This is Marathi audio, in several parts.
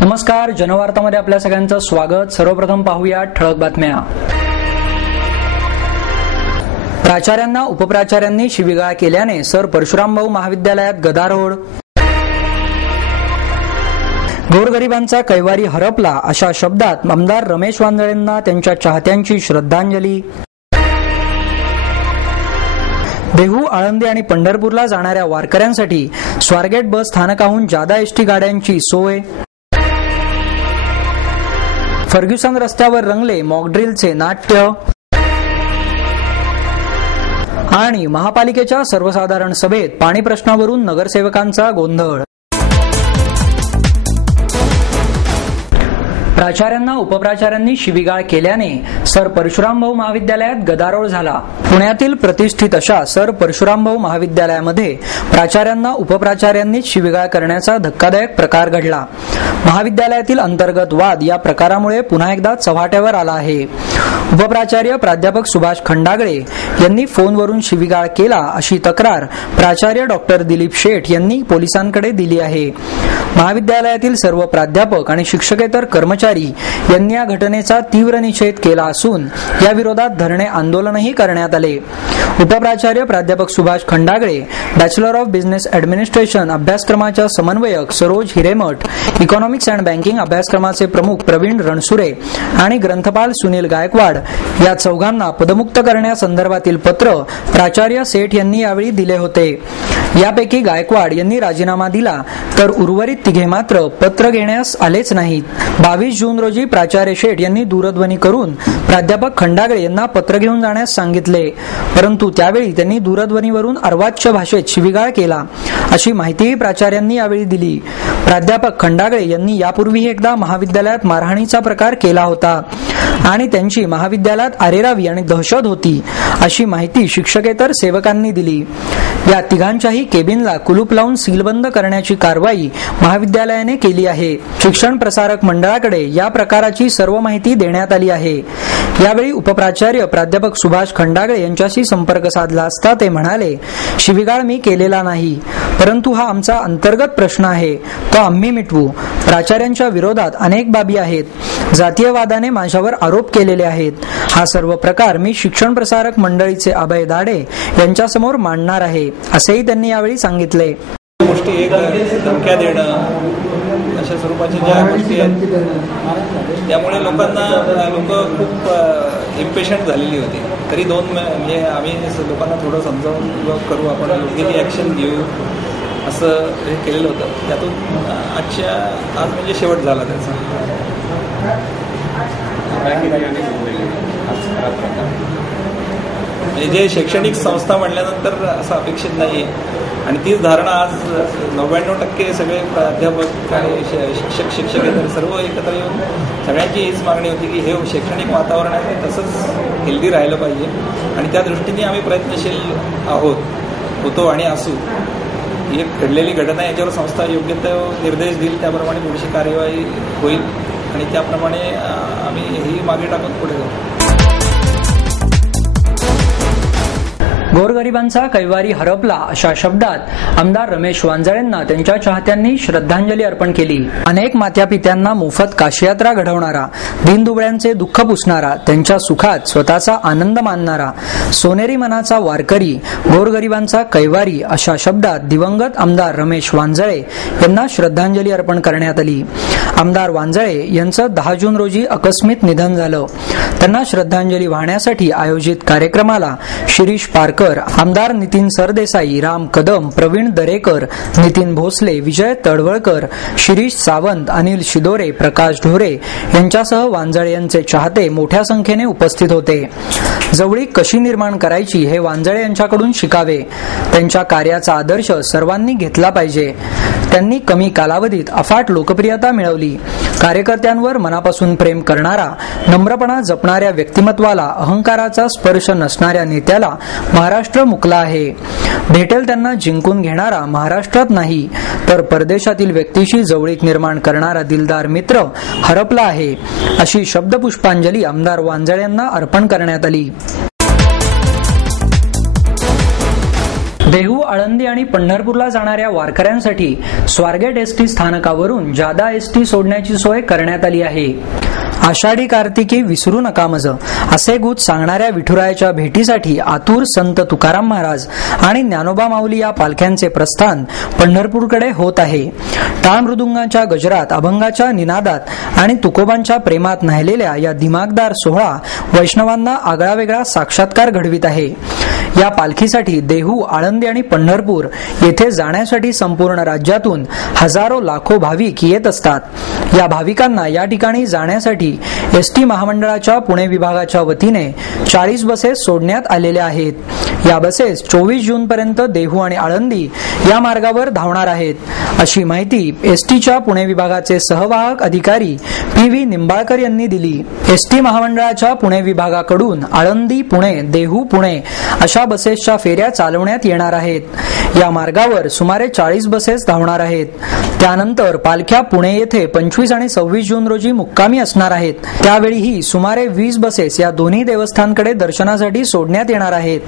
नमस्कार, जनवार्तामध्ये आपल्या सगळ्यांचं स्वागत। सर्वप्रथम पाहूया ठळक बातम्या। प्राचार्यांना उपप्राचार्यांनी शिवीगाळ केल्याने सर परशुरामभाऊ महाविद्यालयात गदारोळ। गोरगरिबांचा कैवारी हरपला अशा शब्दात आमदार रमेश वांजळेंना त्यांच्या चाहत्यांची श्रद्धांजली। देहू, आळंदी आणि पंढरपूरला जाणाऱ्या वारकऱ्यांसाठी स्वारगेट बस स्थानकाहून जादा एसटी गाड्यांची सोय। फर्ग्युसन रस्त्यावर रंगले मॉकड्रिलचे नाट्य। आणि महापालिकेच्या सर्वसाधारण सभेत पाणी प्रश्नावरून नगरसेवकांचा गोंधळ। प्राचार्यांना उपप्राचार्यांनी शिवीगाळ केल्याने सर परशुरामभाऊ महाविद्यालयात गदारोळ झाला। पुण्यातील प्रतिष्ठित अशा सर परशुरामभाऊ महाविद्यालयामध्ये प्राचार्यांना उपप्राचार्यांनी शिवीगाळ करण्याचा धक्कादायक प्रकार घडला। महाविद्यालयातील अंतर्गत वाद या प्रकारामुळे पुन्हा एकदा चव्हाट्यावर आला आहे। उपप्राचार्य प्राध्यापक सुभाष खंडागळे यांनी फोनवरून शिवीगाळ केला अशी तक्रार प्राचार्य डॉक्टर दिलीप शेठ यांनी पोलिसांकडे दिली आहे। महाविद्यालयातील सर्व प्राध्यापक आणि शिक्षकेतर कर्मचारी यांनी या घटनेचा तीव्र निषेध केला असून या विरोधात धरणे आंदोलनही करण्यात आले। उपप्राचार्य प्राध्यापक Subhash Khandagale, bachelor of business administration अभ्यासक्रमाच्या समन्वयक Saroj Hiremath, economics and banking अभ्यासक्रमाचे प्रमुख प्रवीण रणसुरे आणि ग्रंथपाल सुनील गायकवाड या चौघांना पदमुक्त करण्यासंदर्भातील पत्र प्राचार्य सेठ यांनी यावेळी दिले होते। यापैकी गायकवाड यांनी राजीनामा दिला तर उर्वरित तिघे मात्र पत्र घेण्यास आलेच नाहीत। 22 जून रोजी प्राचार्य शेठ यांनी दूरध्वनी करून प्राध्यापक खंडागळे यांना पत्र घेऊन जाण्यास सांगितले, परंतु त्यावेळी त्यांनी दूरध्वनीवरून अर्वाच्य भाषेत शिवीगाळ केला अशी माहितीही प्राचार्यांनी यावेळी दिली। प्राध्यापक खंडागळे यांनी यापूर्वीही एकदा महाविद्यालयात मारहाणीचा प्रकार केला होता आणि त्यांची महाविद्यालयात आरेरावी आणि दहशत होती अशी माहिती शिक्षकेतर सेवकांनी दिली। या तिघांच्याही केबिनला कुलूप लावून सीलबंद करण्याची कारवाई महाविद्यालयाने केली आहे। शिक्षण प्रसारक मंडळाकडे या प्रकाराची सर्व माहिती देण्यात आली आहे। यावेळी उपप्राचार्य प्राध्यापक सुभाष खंडागळे यांच्याशी संपर्क साधला असता ते म्हणाले, शिवीगाळ मी केलेला नाही, परंतु हा आमचा अंतर्गत प्रश्न आहे, तो आम्ही मिटवू। प्राचार्यांच्या विरोधात अनेक बाबी आहेत, जातीयवादाने माझ्यावर आरोप केलेले आहेत। हा सर्व प्रकार मी शिक्षण प्रसारक मंडळीचे अभय दाडे यांच्यासमोर मांडणार आहे, असेही त्यांनी यावेळी सांगितले। गोष्टी एक धमक्या देणं अशा स्वरूपाच्या ज्या गोष्टी आहेत त्यामुळे लोक खूप इम्पेशंट झालेली होती। तरी म्हणजे आम्ही लोकांना थोडं समजावून करू, आपण योग्य ती ॲक्शन घेऊ असं हे केलेलं होतं। त्यातून आज म्हणजे शेवट झाला त्याचा। म्हणजे जे शैक्षणिक संस्था म्हटल्यानंतर असं अपेक्षित नाही आहे आणि तीच धारणा आज 99% सगळे प्राध्यापक आणि शिक्षक शिक्षकेतर सर्व एकत्र येऊन सगळ्यांची हीच मागणी होती की हे शैक्षणिक वातावरण आहे हेल्दी हेल्दी राहिलं पाहिजे आणि त्या दृष्टीने आम्ही प्रयत्नशील होतो आणि असू। ही एक घडलेली घटना, याच्यावर संस्था योग्य तो निर्देश देईल त्याप्रमाणे पुढची कार्यवाही होईल आणि त्याप्रमाणे आम्ही ही मागे टाकून पुढे जाऊ। गोरगरिबांचा कैवारी हरपला अशा शब्दात आमदार रमेश वांजळेंना त्यांच्या चाहत्यांनी श्रद्धांजली अर्पण केली। अनेक मात्यापित्यांना मोफत काशीयात्रा घडवणारा, दीनदुबळ्यांचे दुःख पुसणारा, त्यांच्या सुखात स्वतःचा आनंद मानणारा, सोनेरी मनाचा वारकरी, गोरगरिबांचा कैवारी अशा शब्दात दिवंगत आमदार रमेश वांजळे यांना श्रद्धांजली अर्पण करण्यात आली। आमदार वांजळे यांचं 10 जून रोजी आकस्मिक निधन झालं। त्यांना श्रद्धांजली वाहण्यासाठी आयोजित कार्यक्रमाला शिरीष पारकर, आमदार नितीन सरदेसाई, राम कदम, प्रवीण दरेकर, नितीन भोसले, विजय तडवळकर, शिरीष सावंत, अनिल शिदोरे, प्रकाश ढोरे यांच्यासह वांजळे यांचे चाहते मोठ्या संख्येने उपस्थित होते। जवळीक कशी निर्माण करायची हे वांजळे यांच्याकडून शिकावे, त्यांच्या कार्याचा आदर्श सर्वांनी घेतला पाहिजे। त्यांनी कमी कालावधीत अफाट लोकप्रियता मिळवली। कार्यकर्त्यांवर मनापासून प्रेम करणारा, नम्रपणा जपणाऱ्या व्यक्तिमत्वाला, अहंकाराचा स्पर्श नसणाऱ्या नेत्याला महाराष्ट्र मुकला आहे। भेटेल त्यांना जिंकून घेणारा महाराष्ट्रात नाही तर परदेशातील व्यक्तीशी जवळीक निर्माण करणारा दिलदार मित्र हरपला आहे, अशी शब्दपुष्पांजली आमदार वांजळे यांना अर्पण करण्यात आली। देहू, आळंदी आणि पंढरपूरला जाणाऱ्या वारकऱ्यांसाठी स्वारगेट एसटी स्थानकावरून जादा एसटी सोडण्याची सोय करण्यात आली आहे. आषाढी कार्तिकी विसरू नका मज असे गूढ सांगणाऱ्या विठुरायाच्या भेटीसाठी आतूर संत तुकाराम महाराज आणि ज्ञानोबा माऊली या पालख्यांचे प्रस्थान पंढरपूरकडे होत आहे. टाळ मृदुंगाच्या गजरात, अभंगाच्या निनादात आणि तुकोबांच्या प्रेमात न्हायलेल्या या दिमागदार सोहळा वैष्णवांना आगळावेगळा साक्षात्कार घडवित आहे. या पालखीसाठी देहू, आळंदी आणि पंढरपूर येथे जाण्यासाठी संपूर्ण राज्यातून हजारो लाखो भाविक येत असतात. या भाविकांना या ठिकाणी जाण्यासाठी एसटी महामंडळाच्या पुणे विभागाच्या वतीने 40 बसेस सोडण्यात आलेल्या आहेत. या बसेस 24 जून पर्यंत देहू आणि आळंदी या मार्गावर धावणार आहेत, अशी माहिती एसटीच्या पुणे विभागाचे सहवाहक अधिकारी PV निंबाळकर यांनी दिली. एसटी महामंडळाच्या पुणे विभागाकडून आळंदी पुणे, देहू पुणे अशा बसेसच्या फेऱ्या चालवण्यात येणार आहेत. या मार्गावर सुमारे 40 बसेस धावणार आहेत. त्यानंतर पालख्या पुणे येथे 25 आणि 26 जून रोजी मुक्कामी असणार आहेत. त्यावेळीही सुमारे 20 बसेस या दोन्ही देवस्थानकडे दर्शनासाठी सोडण्यात येणार आहेत.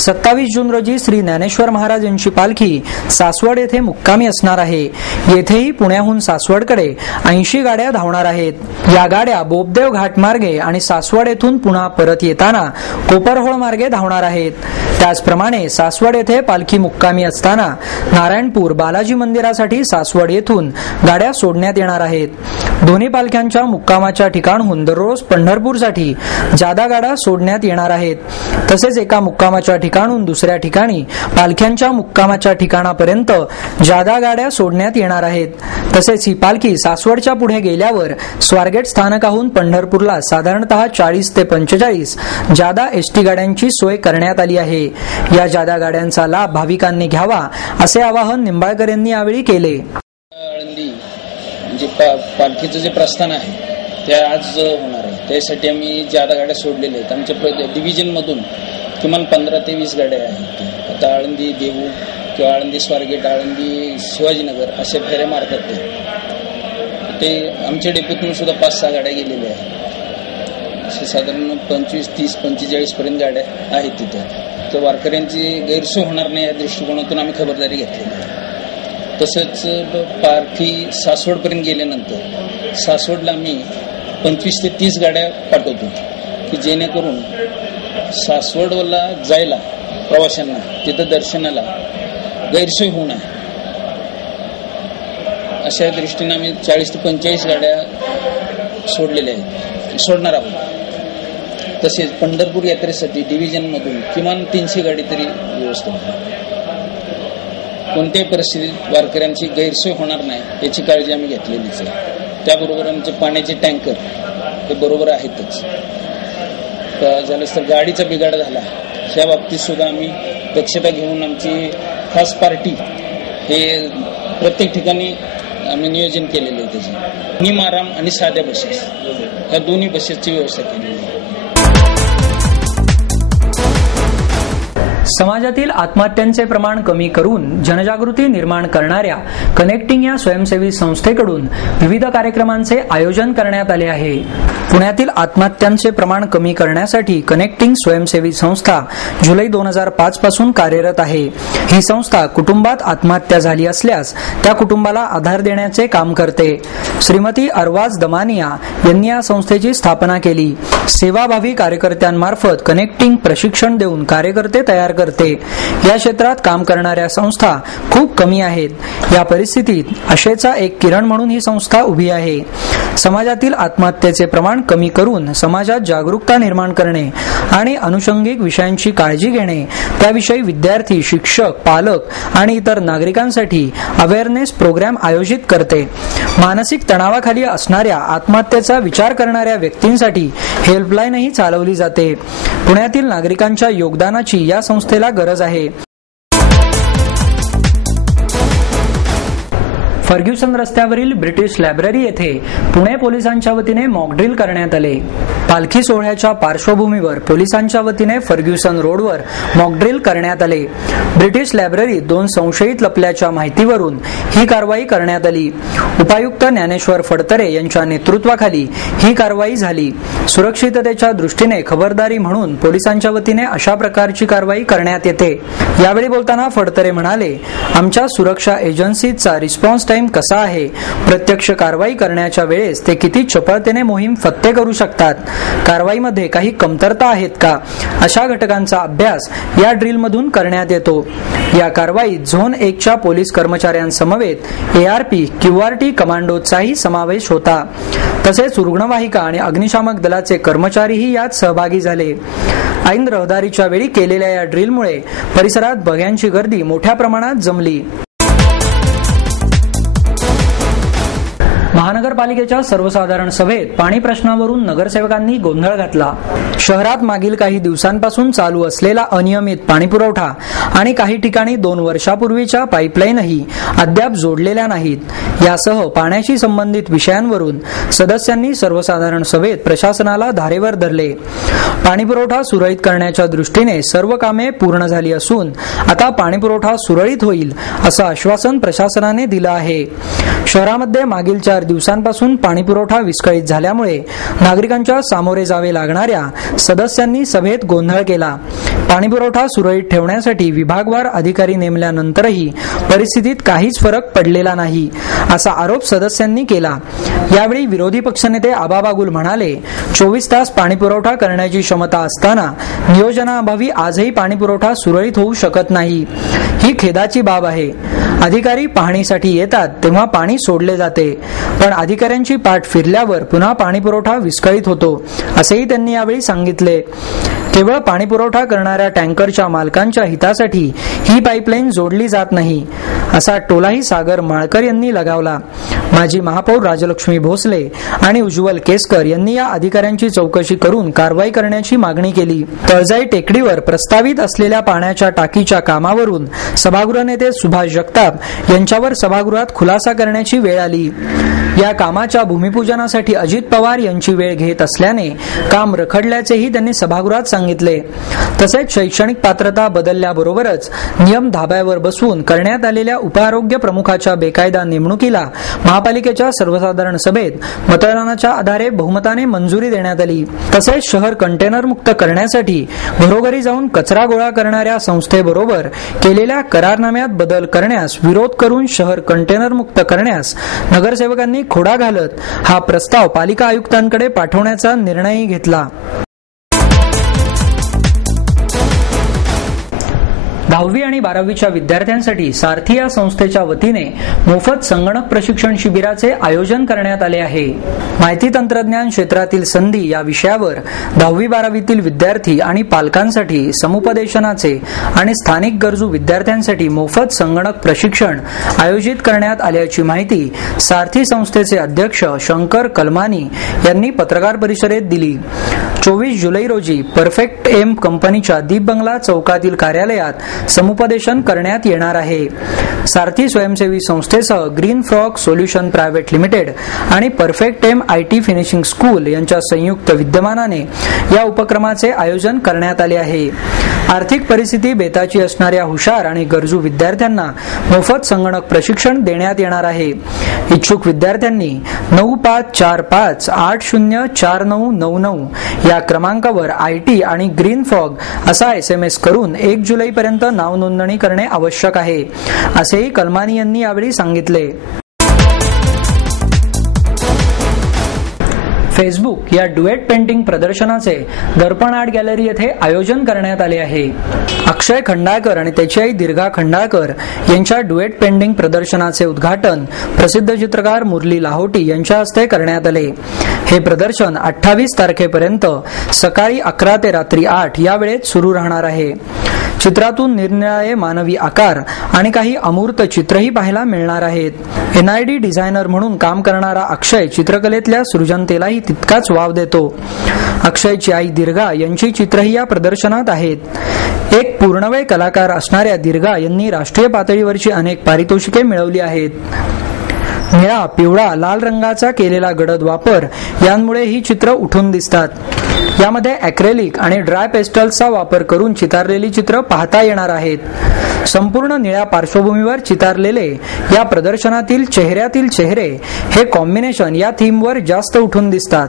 27 जून रोजी श्री ज्ञानेश्वर महाराज यांची पालखी सासवड येथे मुक्कामी असणार आहे. येथेही पुण्याहून सासवडकडे 80 गाड्या धावणार आहेत. या गाड्या बोपदेव घाट मार्गे आणि सासवड येथून पुन्हा परत येताना कोपरहोळ मार्गे धावणार आहेत. त्याचप्रमाणे सासवड येथे पालखी मुक्कामी असताना नारायणपूर बालाजी मंदिरासाठी सासवड येथून गाड्या सोडण्यात येणार आहेत. दोन्ही पालख्यांच्या मुक्कामाच्या ठिकाणहून दररोज पंढरपूरसाठी जादा गाड्या सोडण्यात येणार आहेत. तसेच एका मुक्कामाच्या ठिकाणून दुसऱ्या ठिकाणी पालख्यांच्या मुक्कामाच्या ठिकाणापर्यंत जादा गाड्या सोडण्यात येणार आहेत. तसेच ही पालखी सासवडच्या पुढे गेल्यावर स्वारगेट स्थानकाहून पंढरपूरला साधारणतः 40 ते 45 जादा एसटी गाड्यांची सोय करण्यात आली आहे. या जादा गाड्यांचा लाभ भाविकांनी घ्यावा असे आवाहन निंबाळकर यांनी यावेळी केले. पालखीचं जे प्रस्थान आहे ते आज होणार आहे, त्यासाठी आम्ही जादा गाड्या सोडलेल्या आहेत. आमच्या डिव्हिजनमधून किमान 15 ते 20 गाड्या आहेत. आता आळंदी देहू किंवा आळंदी स्वारगेट, आळंदी शिवाजीनगर अशा फेऱ्या मारतात. ते आमच्या डेपोतून सुद्धा 5-6 गाड्या गेलेल्या आहेत. असे साधारण 25, 30, 45 पर्यंत गाड्या आहेत तिथे. तर वारकऱ्यांची गैरसोय होणार नाही या दृष्टिकोनातून आम्ही खबरदारी घेतलेली आहे. तसंच पालखी सासवडपर्यंत गेल्यानंतर सासवडला आम्ही 25 ते 30 गाड्या पाठवतो की जेणेकरून सासवडला जायला प्रवाशांना तिथं दर्शनाला गैरसोय होऊ नये अशा दृष्टीने आम्ही 40 ते 45 गाड्या सोडणार आहोत. तसेच पंढरपूर यात्रेसाठी डिव्हिजनमधून किमान 300 गाडी तरी व्यवस्था होईल. कोणत्याही परिस्थितीत वारकऱ्यांची गैरसोय होणार नाही याची काळजी आम्ही घेतलेलीच आहे. त्याबरोबर आमचे पाण्याचे टँकर हे बरोबर आहेतच. झालंच तर गाडीचा बिघाड झाला ह्या बाबतीत सुद्धा आम्ही दक्षता घेऊन आमची खास पार्टी हे प्रत्येक ठिकाणी आम्ही नियोजन केलेलं आहे. त्याची निमाराम आणि साध्या बसेस ह्या दोन्ही बसेसची व्यवस्था केलेली आहे. समाजातील आत्महत्यांचे प्रमाण कमी करून जनजागृती निर्माण करणाऱ्या कनेक्टिंग या स्वयंसेवी संस्थेकडून विविध कार्यक्रमांचे आयोजन करण्यात आले आहे. पुण्यातील आत्महत्यांचे प्रमाण कमी करण्यासाठी कनेक्टिंग स्वयंसेवी संस्था जुलै 2005 पासून कार्यरत आहे. ही संस्था कुटुंबात आत्महत्या झाली असल्यास त्या कुटुंबाला आधार देण्याचे काम करते. श्रीमती अरवाज दमानिया यांनी या संस्थेची स्थापना केली. सेवाभावी कार्यकर्त्यांमार्फत कनेक्टिंग प्रशिक्षण देऊन कार्यकर्ते तयार करते. या क्षेत्रात काम करणाऱ्या संस्था खूप कमी आहेत. या परिस्थितीत आशेचा एक किरण म्हणून ही संस्था उभी आहे. समाजातील आत्महत्येचे प्रमाण कमी करून समाजात जागरूकता निर्माण करणे आणि अनुषंगिक विषयांची काळजी घेणे, त्याविषयी विद्यार्थी, शिक्षक, पालक आणि इतर नागरिकांसाठी अवेअरनेस प्रोग्राम आयोजित करते. मानसिक तणावाखाली असणाऱ्या आत्महत्येचा विचार करणाऱ्या व्यक्तींसाठी हेल्पलाईनही चालवली जाते. पुण्यातील नागरिकांच्या योगदानाची या संस्थेला गरज आहे. फर्ग्युसन रस्त्यावरील ब्रिटिश लायब्ररी येथे पुणे पोलिसांच्या वतीने मॉकड्रिल करण्यात आले. पालखी सोहळ्याच्या पार्श्वभूमीवर पोलिसांच्या वतीने फर्ग्युसन रोडवर मॉकड्रिल करण्यात आले. ब्रिटिश लायब्ररीत 2 संशयित लपल्याच्या माहितीवरून ही कारवाई करण्यात आली. उपायुक्त ज्ञानेश्वर फडतरे यांच्या नेतृत्वाखाली ही कारवाई झाली. सुरक्षिततेच्या दृष्टीने खबरदारी म्हणून पोलिसांच्या वतीने अशा प्रकारची कारवाई करण्यात येते. यावेळी बोलताना फडतरे म्हणाले, आमच्या सुरक्षा एजन्सीचा रिस्पॉन्स टाइम कसा आहे, प्रत्यक्ष कारवाई करण्याच्या वेळेस ते किती चपळतेने मोहीम फत्ते करू शकतात, कारवाईमध्ये काही कमतरता आहेत का, अशा घटकांचा अभ्यास या ड्रिलमधून करण्यात येतो. या कारवाईत झोन 1च्या पोलीस कर्मचाऱ्यांसमवेत ARP QRT कमांडोचाही समावेश होता. तसेच रुग्णवाहिका आणि अग्निशामक दलाचे कर्मचारीही यात सहभागी झाले. ऐन रहदारीच्या वेळी केलेल्या या ड्रिलमुळे परिसरात बघ्यांची गर्दी मोठ्या प्रमाणात जमली. महानगरपालिकेच्या सर्वसाधारण सभेत पाणी प्रश्नावरून नगरसेवकांनी गोंधळ घातला. शहरात मागील काही दिवसांपासून चालू असलेला अनियमित पाणीपुरवठा आणि काही ठिकाणी 2 वर्षापूर्वीच्या पाईपलाईनही अद्याप जोडलेल्या नाहीत, यासह पाण्याशी संबंधित विषयांवरून सदस्यांनी सर्वसाधारण सभेत प्रशासनाला धारेवर धरले. पाणीपुरवठा सुरळीत करण्याच्या दृष्टीने सर्व कामे पूर्ण झाली असून आता पाणीपुरवठा सुरळीत होईल असं आश्वासन प्रशासनाने दिलं आहे. शहरामध्ये मागील 4 दिवसांपासून पाणीपुरवठा विस्कळीत झाल्यामुळे नागरिकांच्या सामोरे जावे लागणाऱ्या सदस्यांनी सभेत गोंधळ केला. पाणीपुरवठा सुरळीत ठेवण्यासाठी विभागवार अधिकारी नेमल्यानंतरही परिस्थितीत काहीच फरक पडलेला नाही, असा आरोप सदस्यांनी केला. यावेळी विरोधी पक्षनेते आबा बागुल म्हणाले, 24 तास पाणीपुरवठा करण्याची क्षमता असताना नियोजनाअभावी आजही पाणीपुरवठा सुरळीत होऊ शकत नाही. ही खेदाची बाब आहे. अधिकारी पाहणीसाठी येतात तेव्हा पाणी सोडले जाते, पण अधिकाऱ्यांची पाठ फिरल्यावर पुन्हा पाणीपुरवठा विस्कळीत होतो, असेही त्यांनी यावेळी सांगितले. केवळ पाणीपुरवठा करणाऱ्या टँकरच्या मालकांच्या हितासाठी ही पाईपलाईन जोडली जात नाही, असा टोलाही सागर माळकर यांनी लगावला. माजी महापौर राजलक्ष्मी भोसले आणि उज्ज्वल केसकर यांनी या अधिकाऱ्यांची चौकशी करून कारवाई करण्याची मागणी केली. तळजाई टेकडीवर प्रस्तावित असलेल्या पाण्याच्या टाकीच्या कामावरून सभागृह नेते सुभाष जगताप यांच्यावर सभागृहात खुलासा करण्याची वेळ आली. या कामाच्या भूमिपूजनासाठी अजित पवार यांची वेळ घेत असल्याने काम रखडल्याचेही त्यांनी सभागृहात सांगितले. तसेच शैक्षणिक पात्रता बदलल्याबरोबरच नियम धाब्यावर बसवून करण्यात आलेल्या उपआरोग्य प्रमुखाच्या बेकायदा नेमणुकीला महापालिकेच्या सर्वसाधारण सभेत मतदानाच्या आधारे बहुमताने मंजुरी देण्यात आली. तसेच शहर कंटेनर मुक्त करण्यासाठी घरोघरी जाऊन कचरा गोळा करणाऱ्या संस्थेबरोबर केलेल्या करारनाम्यात बदल करण्यास विरोध करून शहर कंटेनर मुक्त करण्यास नगरसेवकांनी खोडा घालत हा प्रस्ताव पालिका आयुक्तांकडे पाठवण्याचा निर्णयही घेतला. 10वी आणि 12वीच्या विद्यार्थ्यांसाठी सारथी या संस्थेच्या वतीने मोफत संगणक प्रशिक्षण शिबिराचे आयोजन करण्यात आले आहे. माहिती तंत्रज्ञान क्षेत्रातील संधी या विषयावर 10वी-12वीतील विद्यार्थी आणि पालकांसाठी समुपदेशनाचे आणि स्थानिक गरजू विद्यार्थ्यांसाठी मोफत संगणक प्रशिक्षण आयोजित करण्यात आल्याची माहिती सारथी संस्थेचे अध्यक्ष शंकर कलमानी यांनी पत्रकार परिषदेत दिली. 24 जुलै रोजी परफेक्ट एम कंपनीच्या दीप बंगला चौकातील कार्यालयात समुपदेशन करण्यात येणार आहे. सारथी स्वयंसेवी संस्थेसह green frog solution private limited आणि perfect M IT finishing school यांच्या संयुक्त विद्यमानाने या उपक्रमाचे आयोजन करण्यात आले आहे. आर्थिक परिस्थिती बेताची असणाऱ्या हुशार आणि गरजू विद्यार्थ्यांना मोफत संगणक प्रशिक्षण देण्यात येणार आहे. इच्छुक विद्यार्थ्यांनी 9548804999 या क्रमांकावर IT आणि ग्रीन फ्रॉग असा SMS करून 1 जुलैपर्यंत नाव नोंदणी करणे आवश्यक आहे, असेही कलमानी यांनी यावेळी सांगितले. फेसबुक या डुएट पेंटिंग प्रदर्शनाचे दर्पण आर्ट गॅलरी येथे आयोजन करण्यात आले आहे. अक्षय खंडाळकर आणि त्याची आई दीर्घा खंडाळकर यांच्या डुएट पेंटिंग प्रदर्शनाचे उद्घाटन प्रसिद्ध चित्रकार मुरली लाहोटी यांच्या हस्ते करण्यात आले. हे प्रदर्शन 28 तारखेपर्यंत सकाळी 11 ते रात्री 8 या वेळेत सुरू राहणार आहे. चित्रातून निरनिराळे मानवी आकार आणि काही अमूर्त चित्रही पाहायला मिळणार आहेत. NID डिझायनर म्हणून काम करणारा अक्षय चित्रकलेतल्या सृजनतेलाही तितकाच वाव देतो. अक्षयची आई दीर्घा यांची चित्रही या प्रदर्शनात आहेत. एक पूर्णवेळ कलाकार असणाऱ्या दीर्घा यांनी राष्ट्रीय पातळीवरची अनेक पारितोषिके मिळवली आहेत. निळा, पिवळा, लाल रंगाचा केलेला गडद वापर यांमुळे ही चित्र उठून दिसतात. यामध्ये ॲक्रेलिक आणि ड्राय पेस्टल्सचा वापर करून चितारलेली चित्र पाहता येणार आहेत. संपूर्ण निळ्या पार्श्वभूमीवर चितारलेले या प्रदर्शनातील चेहऱ्यातील चेहरे हे कॉम्बिनेशन या थीमवर जास्त उठून दिसतात.